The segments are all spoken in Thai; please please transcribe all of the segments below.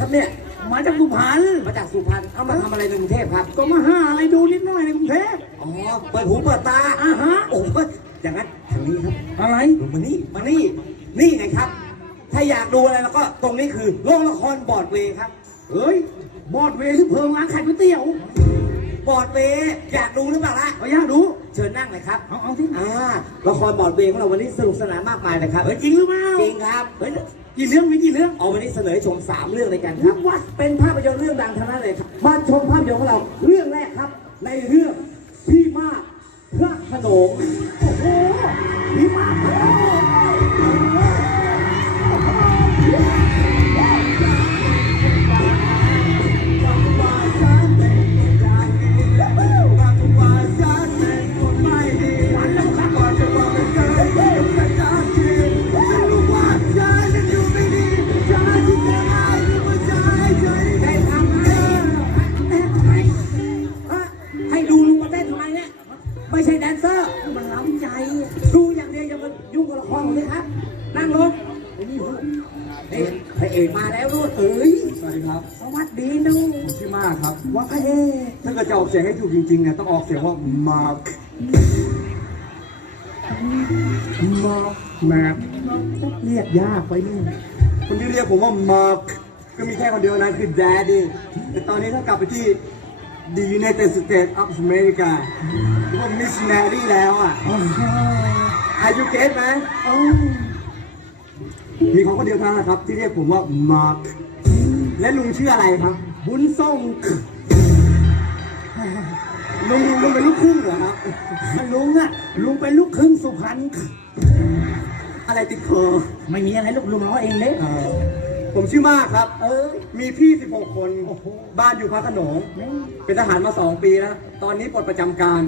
ครับเนี่ย มาจากสุพรรณมาจากสุพรรณ เอามาทำอะไรในกรุงเทพครับ ก็มาหาอะไรดูนิดหน่อยในกรุงเทพ อ๋อ เปิดหูเปิดตาอ่าฮะ โอ้โหอย่างนั้นทางนี้ครับ อะไร มานี่ มานี่ นี่ไงครับ ถ้าอยากดูอะไรแล้วก็ตรงนี้คือโรงละครบอร์ดเวย์ครับ เฮ้ย บอดเวย์ที่เพิงร้านขายก๋วยเตี๋ยว บอร์ดเวย์อยากดูหรือเปล่าล่ะ เอาอยากดู เชิญนั่งเลยครับ เอาเอาที่อ่าละครบอร์ดเวย์ของเราวันนี้สนุกสนานมากมายเลยครับเฮ้ยจริงหรือเปล่าจริงครับเฮ้ยกี่เรื่องมีกี่เรื่องเอาวันนี้เสนอให้ชมสามเรื่องเลยกันครับว่าเป็นภาพยนตร์เรื่องดังทั้งนั้นเลยครับมาชมภาพยนตร์ของเราเรื่องแรกครับ ในเรื่องพี่มากพระโขนงโอ้โห เลยครับ นั่งลงนี่พระเอกมาแล้วนู่นเอ้ยสวัสดีครับ สวัสดีนูผมชื่อมากครับ ว่าพระเอกถ้าเกิดจะออกเสียงให้ถูกจริงๆเนี่ยต้องออกเสียงว่ามาร์คมาร์คแมทเรียกยากไปนี่คนที่เรียกผมว่ามาร์คก็มีแค่คนเดียวนะคือ Daddy แต่ตอนนี้ถ้ากลับไปที่ The United States of America หรือว่า Miss Mary แล้วอะ อายุเกตไหมมีเขาคนเดียวเท่านั้นแหละครับ ที่เรียกผมว่ามาร์คและลุงชื่ออะไรครับ บุญส่งลุงลุงเป็นลูกครึ่งเหรอครับลุงอะลุงเป็นลูกครึ่งสุพรรณอะไรติดคอไม่มีอะไรลูกลุงร้องเองเด้เอ่อผมชื่อมากครับ เออ มีพี่ 16 คน บ้านอยู่พระโขนง เป็นทหารมา 2 ปีแล้ว ตอนนี้ปลดประจำการ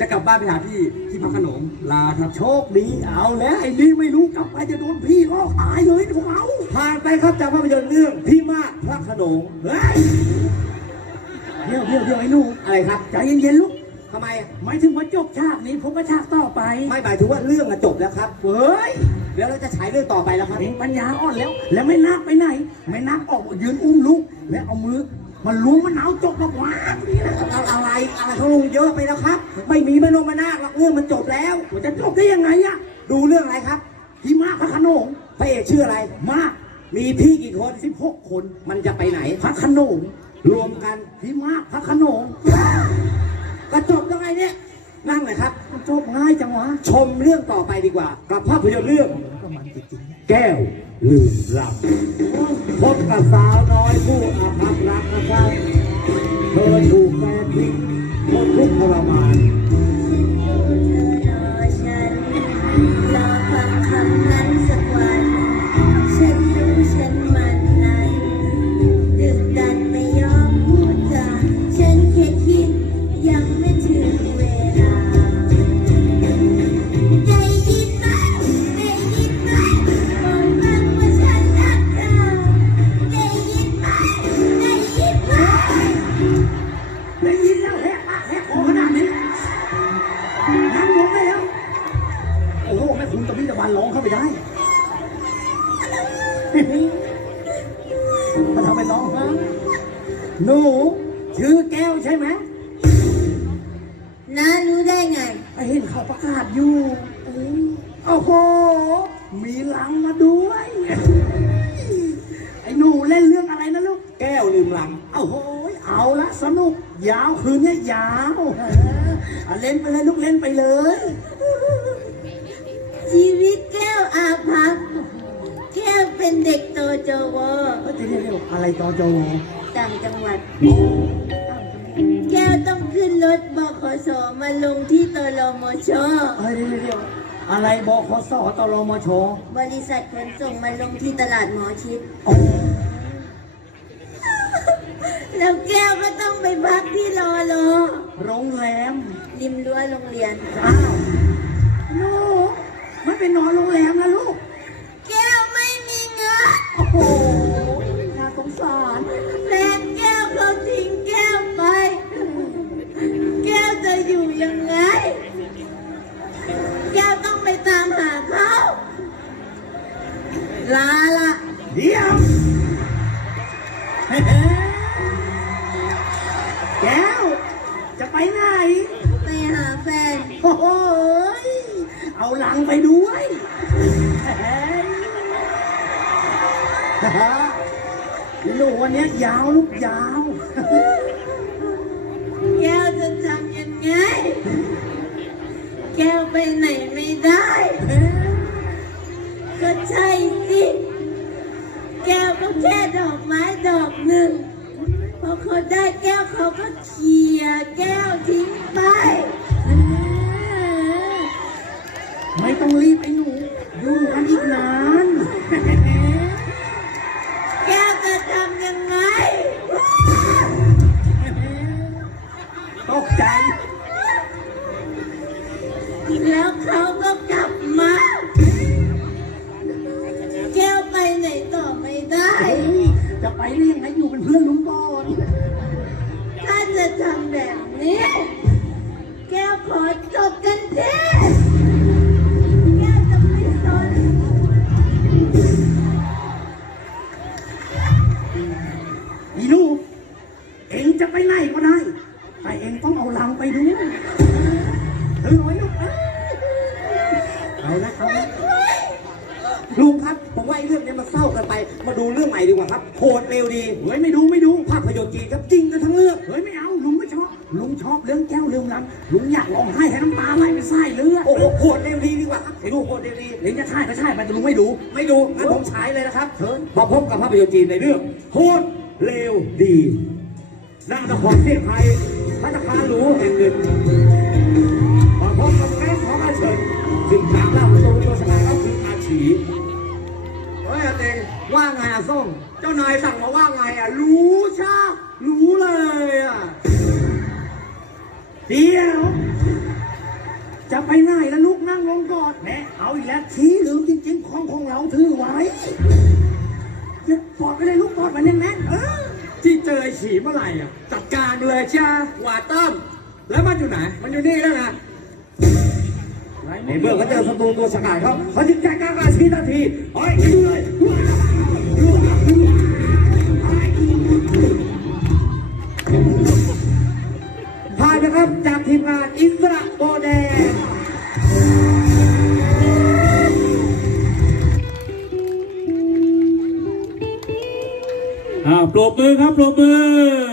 จะกลับบ้านไปหาพี่ที่พระโขนงลาครับโชคดีเอาแล้วไอ้นี่ไม่รู้กลับไปจะโดนพี่ลอกตายเลยพวกเราผ่านไปครับจากภาพยนตร์เรื่องพี่มากพระโขนงเฮ้ยเดี๋ยวเดี๋ยวเดี๋ยวไอ้หนูอะไรครับใจเย็นๆลูกทำไมหมายถึงว่าจบฉากนี้ผมก็ฉากต่อไปไม่หมายถึงว่าเรื่องอะจบแล้วครับเฮ้ยเดี๋ยวเราจะฉายเรื่องต่อไปแล้วครับ เองปัญญาอ่อนแล้ว แล้วไม่นักไปไหน ไม่นักออกยืนอุ้มลูก แล้วเอามือ มันล้วงมะนาวจกมาวางนี่นะเอาอะไรอะไรเขาลงเยอะไปแล้วครับ ไม่มีไม่ลงมานาคหรอกเรื่องมันจบแล้วมันจะจบได้ยังไงอะดูเรื่องอะไรครับพี่มากพระโขนงพระเอกชื่ออะไร มาก มีพี่กี่คนสิบหกคนมันจะไปไหนพระโขนงรวมกันพี่มากพระโขนงก็จบแล้วไงเนี่ยนั่งเลยครับมันจบง่ายจังวะชมเรื่องต่อไปดีกว่า กับภาพยนตร์เรื่องก็มันจริงแก้ว ลืมหลับพบกับสาวน้อยผู้อาภัพรักนะครับ เธอถูกแฟนทิ้งทนทุกข์ทรมาน นั่งลงได้แล้วโอ้โหแม่คุณตะบี้ตะบันร้องเข้าไปได้มาทำเป็นร้องฮะหนูชื่อแก้วใช่ไหมน้ารู้ได้ไงไอ้เห็นเขาประกาศอยู่เอ้ยโอ้โห มีลังมาด้วย ไอ้หนูเล่นเรื่องอะไรนะลูก แก้วลืมหลัง โอ้โห เอาละสนุก ยาวคืนนี้ยาวเอออะเล่นไปเลยลูกเล่นไปเลย ชีวิตแก้วอาภัพแก้วเป็นเด็กโตโจวเฮ้ยเดี๋ยวเดี๋ยวอะไรจอจอต่างจังหวัด แก้วต้องขึ้นรถบขสมาลงที่ตลมชเฮ้ยเดี๋ยวเดี๋ยวอะไรบคสตรมชบริษัทขนส่งมาลงที่ตลาดหมอชิด โอ้แล้วแก้วก็ต้องไปพักที่รอรอโรงแรม ริมรั้วโรงเรียน อ้าวลูกไม่ไปนอนโรงแรมนะลูก แก้วไม่มีเงิน โอ้โหน่าสงสาร เอาลังไปด้วยลูกวันเนี้ยยาวลูกยาว แก้วจะทำยังไง แก้วไปไหนไม่ได้ ก็ใช่สิ แก้วก็แค่ดอกไม้ดอกหนึ่ง พอเขาได้แก้วเขาก็เขี่ยแก้วทิ้ง ไปด้วยเออไว้ลูกเอ้ยเอาละเอาละลุงครับ ผมว่าไอ้เรื่องนี้มันเศร้ากันไป มาดูเรื่องใหม่ดีกว่าครับโหดเร็วดีเฮ้ยไม่ดูไม่ดูภาพยนตร์จีนครับจริงกันทั้งเรื่องเฮ้ยไม่เอาลุงไม่ชอบลุงชอบเรื่องแก้วเรื่องลังลุงอยากร้องไห้ให้น้ำตาไหลไปไส้เลือดโอ้โหโหดเร็วดีดีกว่าครับไอ้ลูกโหดเร็วดีเองจะใช่ก็ใช่ไปแต่ลุงไม่ดู ไม่ดูงั้นผมฉายเลยนะครับเชิญมาพบกับภาพยนตร์จีนในเรื่องโคตรเลวดีนางนครเซี่ยงไฮ้ พัฒคารหรูแห่งหนึ่งมาพบกับแก๊งของอาเฉินซึ่งทางเล่าประตูตัวสกายก็คืออาฉีเฮ้ยอาเต็งว่าไงอาส้มเจ้านายสั่งมาว่าไงอะรู้ชารู้เลยอะเดี๋ยวจะไปไหนแล้วลูกนั่งลงก่อนแหม่เอาอีกแล้วชี้ลืมจริงๆของของเราถือไว้จะปลอดไปเลยลูกปลอดไปแน่นๆเออที่เจอไอ้ฉีเมื่อไหร่อะจัดการเลยจ้าหวาต้อม แล้วมันอยู่ไหน มันอยู่นี่แล้วนะในเมื่อเขาเจอศัตรูตัวสกายเขาเขาจึงจัดการกับอาชีทันทีเฮ้ยดูเลยผ่านนะครับจากทีมงานอิสระโบแดงอ่าปรบมือครับปรบมือ